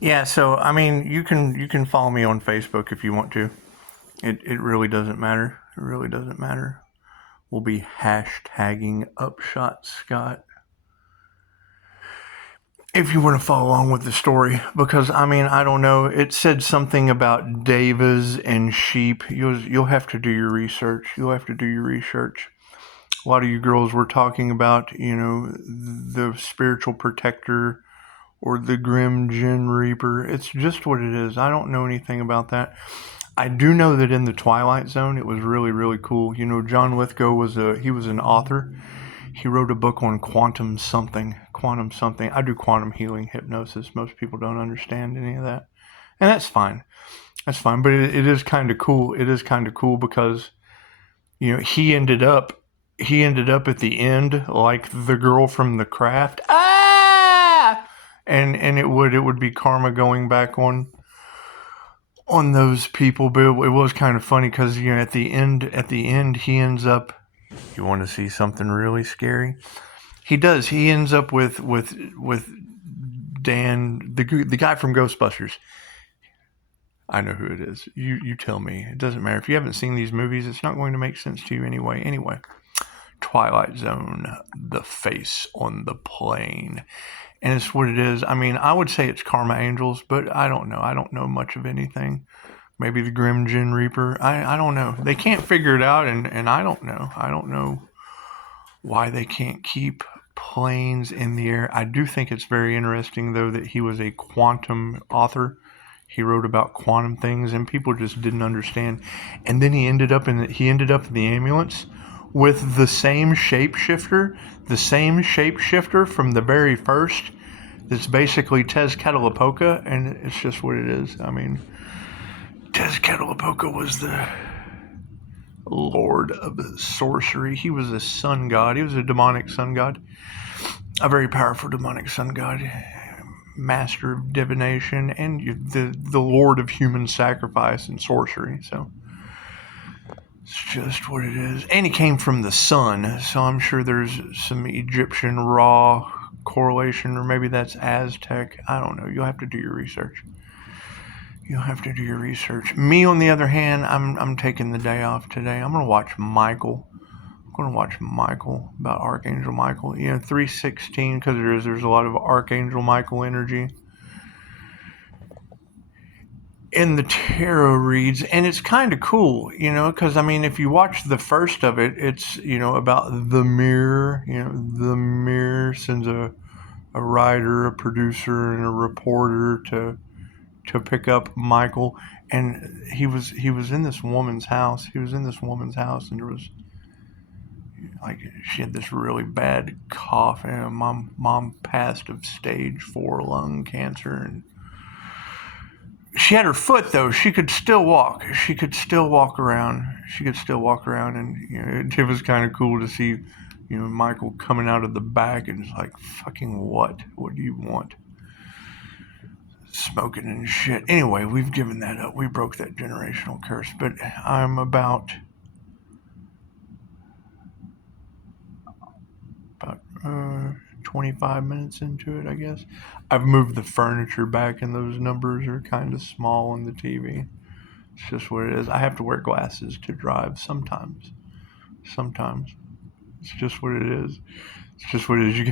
Yeah, so I mean, you can follow me on Facebook if you want to. It really doesn't matter. It really doesn't matter. We'll be hashtagging Upshotscott if you want to follow along with the story, because I mean, I don't know. It said something about devas and sheep. You'll have to do your research. You'll have to do your research. A lot of you girls were talking about, the spiritual protector or the Grim Jinn Reaper. It's just what it is. I don't know anything about that. I do know that in the Twilight Zone, it was really, really cool. John Lithgow was an author. He wrote a book on quantum something. Quantum something. I do quantum healing hypnosis. Most people don't understand any of that, and that's fine. That's fine. But it is kind of cool. It is kind of cool because he ended up at the end like the girl from The Craft. Ah! And it would be karma going back on those people, but it was kind of funny because at the end he ends up. You want to see something really scary? He does. He ends up with Dan, the guy from Ghostbusters. I know who it is. You tell me. It doesn't matter if you haven't seen these movies. It's not going to make sense to you anyway. Anyway, Twilight Zone, the face on the plane. And it's what it is. I mean, I would say it's Karma Angels, but I don't know. I don't know much of anything. Maybe the Grim Jinn Reaper. I don't know. They can't figure it out, and I don't know. I don't know why they can't keep planes in the air. I do think it's very interesting, though, that he was a quantum author. He wrote about quantum things, and people just didn't understand. And then he ended up in the ambulance with the same shapeshifter from the very first. It's basically Tezcatlipoca, and it's just what it is. I mean, Tezcatlipoca was the lord of sorcery. He was a sun god. He was a demonic sun god. A very powerful demonic sun god. Master of divination and the lord of human sacrifice and sorcery. So it's just what it is. And he came from the sun, so I'm sure there's some Egyptian Ra correlation, or maybe that's Aztec. I don't know. You'll have to do your research. Me, on the other hand, I'm taking the day off today. I'm gonna watch Michael. About Archangel Michael. 316, because there's a lot of Archangel Michael energy in the tarot reads, and it's kind of cool, because I mean, if you watch the first of it, it's about the mirror. The mirror sends a writer, a producer, and a reporter to pick up Michael, and he was in this woman's house. And there was, like, she had this really bad cough, and mom passed of stage 4 lung cancer, and she had her foot, though. She could still walk. Around. And it was kind of cool to see, Michael coming out of the back, and it's like, fucking what? What do you want? Smoking and shit. Anyway, we've given that up. We broke that generational curse. But I'm about 25 minutes into it, I guess. I've moved the furniture back, and those numbers are kind of small on the TV. It's just what it is. I have to wear glasses to drive sometimes. It's just what it is.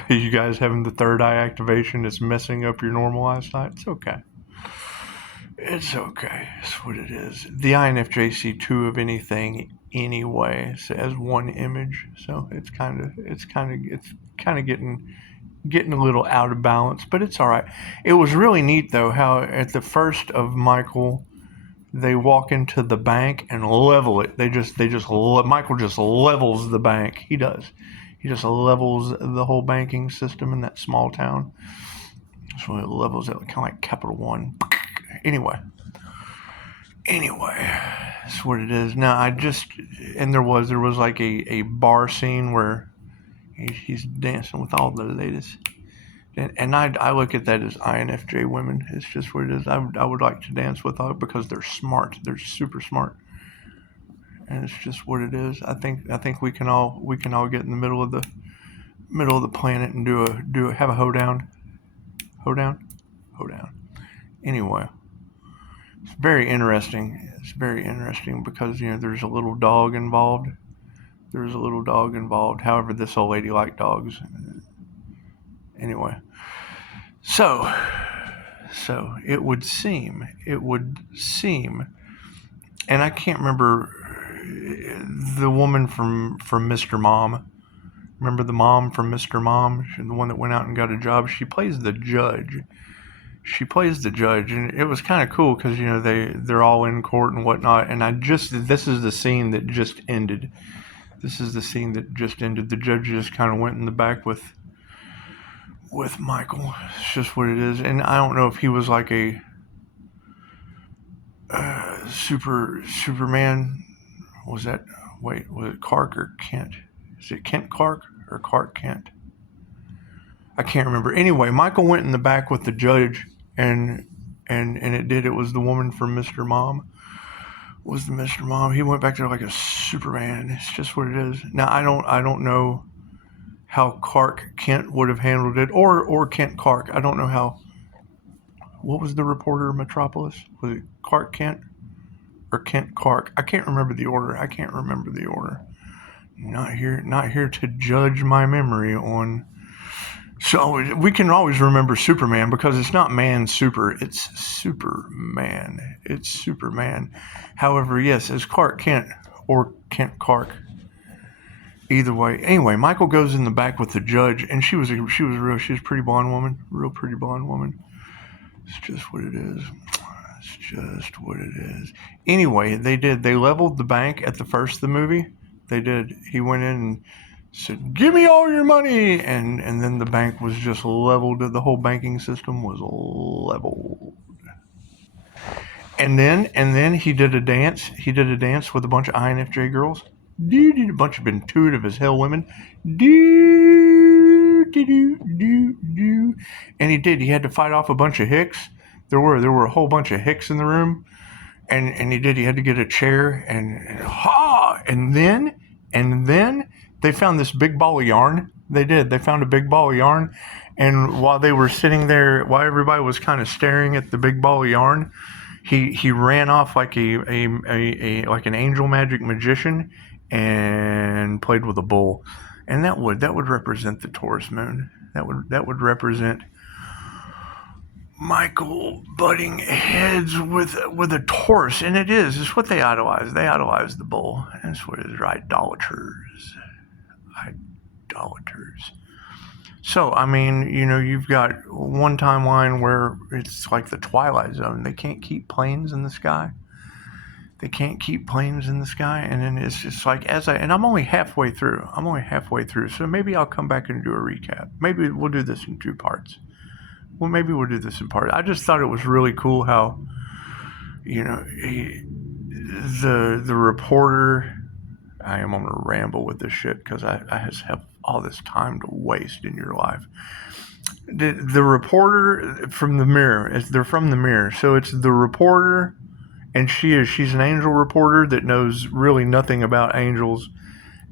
You guys having the third eye activation is messing up your normal eyesight. It's okay. It's what it is. The INFJC2 of anything anyway says one image, so it's kind of getting a little out of balance, but it's all right. It was really neat, though, how at the first of Michael, they walk into the bank and level it. Michael just levels the bank. He does. He just levels the whole banking system in that small town. So it levels it, kind of like Capital One. Anyway, that's what it is. Now, there was like a bar scene where he's dancing with all the ladies. And I look at that as INFJ women. It's just what it is. I would like to dance with them because they're smart. They're super smart. And it's just what it is. I think we can all get in the middle of the planet and have a hoedown. Anyway, it's very interesting. It's very interesting because, there's a little dog involved. There's a little dog involved. However, this old lady liked dogs. Anyway, so it would seem, and I can't remember the woman from Mr. Mom. Remember the mom from Mr. Mom? The one that went out and got a job. She plays the judge. And it was kind of cool because, they're all in court and whatnot. And this is the scene that just ended. The judge just kind of went in the back with Michael. It's just what it is. And I don't know if he was like a Superman. Was it Clark or Kent? Is it Kent Clark or Clark Kent? I can't remember. Anyway, Michael went in the back with the judge, and it was the woman from Mr. Mom. Was the Mr. Mom? He went back there like a Superman. It's just what it is. Now I don't know how Clark Kent would have handled it, or Kent Clark. I don't know how. What was the reporter of Metropolis? Was it Clark Kent or Kent Clark? I can't remember the order. Not here to judge my memory on. So we can always remember Superman because it's not man super, it's Superman. However, yes, as Clark Kent or Kent Clark. Either way. Anyway, Michael goes in the back with the judge, and she was a pretty blonde woman, real pretty blonde woman. It's just what it is. Anyway, they leveled the bank at the first of the movie. They did. He went in and said, "Give me all your money," and then the bank was just leveled. The whole banking system was leveled. And then he did a dance. He did a dance with a bunch of INFJ girls. A bunch of intuitive as hell women. And he did. He had to fight off a bunch of hicks. There were a whole bunch of hicks in the room. And he did. He had to get a chair and then they found this big ball of yarn. They did. They found a big ball of yarn. And while they were sitting there, while everybody was kind of staring at the big ball of yarn, he ran off like like an angel magic magician and played with a bull. And that would represent the Taurus moon. That would represent Michael butting heads with a Taurus, and it's what they idolize. They idolize the bull. That's what it is, right? Idolaters. So, I mean, you've got one timeline where it's like the Twilight Zone. They can't keep planes in the sky. And then it's just like, and I'm only halfway through. So maybe I'll come back and do a recap. Maybe we'll do this in 2 parts. I just thought it was really cool how, the reporter. I am going to ramble with this shit because I just have all this time to waste in your life. The reporter from the mirror. They're from the mirror, so it's the reporter, and she's an angel reporter that knows really nothing about angels,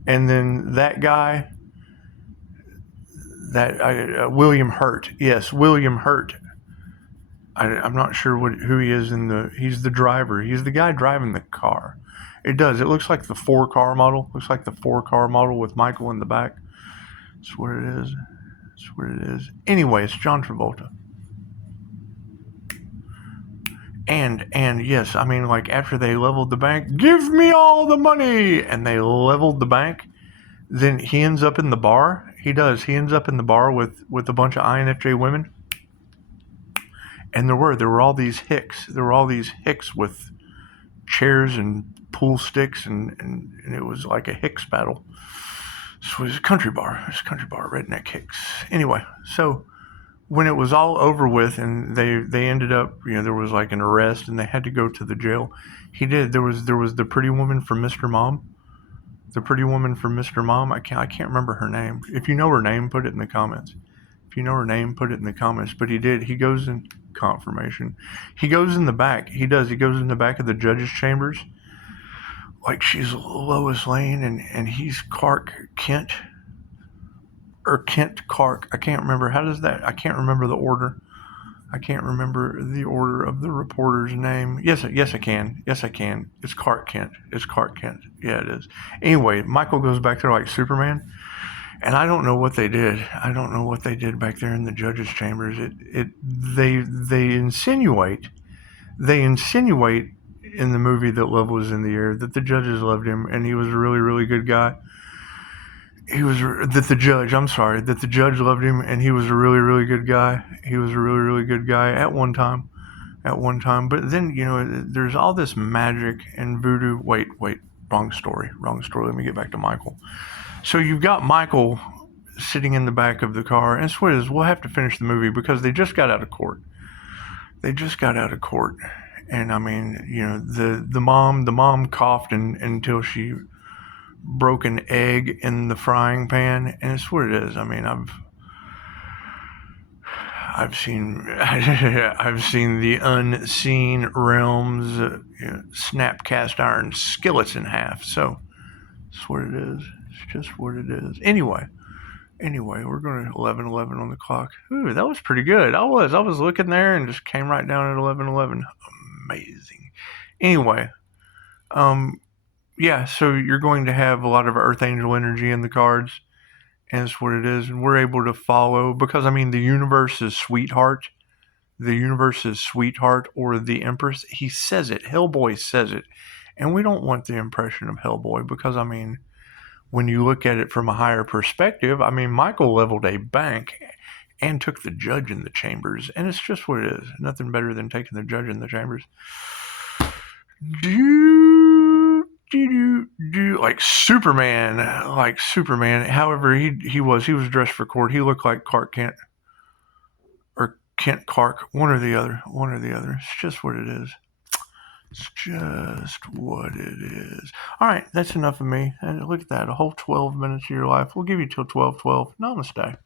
and then that guy. William Hurt. Yes, William Hurt. I'm not sure who he is he's the driver. He's the guy driving the car. It looks like the 4-car model. With Michael in the back. That's what it is. Anyway, it's John Travolta. And yes, I mean, like, after they leveled the bank, give me all the money, and they leveled the bank, then he ends up in the bar. He ends up in the bar with a bunch of INFJ women. And there were all these hicks. With chairs and pool sticks, and it was like a hicks battle. So it was a country bar. Redneck hicks. Anyway, so when it was all over with and they ended up, there was like an arrest and they had to go to the jail. There was the pretty woman from Mr. Mom. I can't remember her name. If you know her name, put it in the comments. But he goes in confirmation. He goes in the back. He goes in the back of the judge's chambers. Like she's Lois Lane and he's Clark Kent. Or Kent Clark. I can't remember. I can't remember the order. I can't remember the order of the reporter's name. Yes, I can. Yes, I can. It's Clark Kent. It's Clark Kent. Yeah, it is. Anyway, Michael goes back there like Superman, and I don't know what they did. I don't know what they did back there in the judges' chambers. They insinuate in the movie that Love Was in the Air that the judges loved him and he was a really, really good guy. That the judge loved him and he was a really, really good guy. He was a really, really good guy at one time. But then, there's all this magic and voodoo. Wait, wrong story. Let me get back to Michael. So you've got Michael sitting in the back of the car, and what it is, we'll have to finish the movie because they just got out of court. And I mean, the mom coughed until she broke an egg in the frying pan, and it's what it is. I mean, I've seen the unseen realms snap cast iron skillets in half. So it's what it is. It's just what it is. Anyway, we're going to 11:11 on the clock. Ooh, that was pretty good. I was looking there and just came right down at 11:11. Amazing. Anyway, yeah, so you're going to have a lot of Earth Angel energy in the cards, and it's what it is. And we're able to follow because, I mean, the universe is sweetheart. The universe is sweetheart or the Empress. He says it. Hellboy says it. And we don't want the impression of Hellboy because, I mean, when you look at it from a higher perspective, I mean, Michael leveled a bank and took the judge in the chambers. And it's just what it is. Nothing better than taking the judge in the chambers. Like Superman. However, he was dressed for court. He looked like Clark Kent or Kent Clark, one or the other. It's just what it is. All right, that's enough of me. And look at that, a whole 12 minutes of your life. We'll give you till 12:12. Namaste.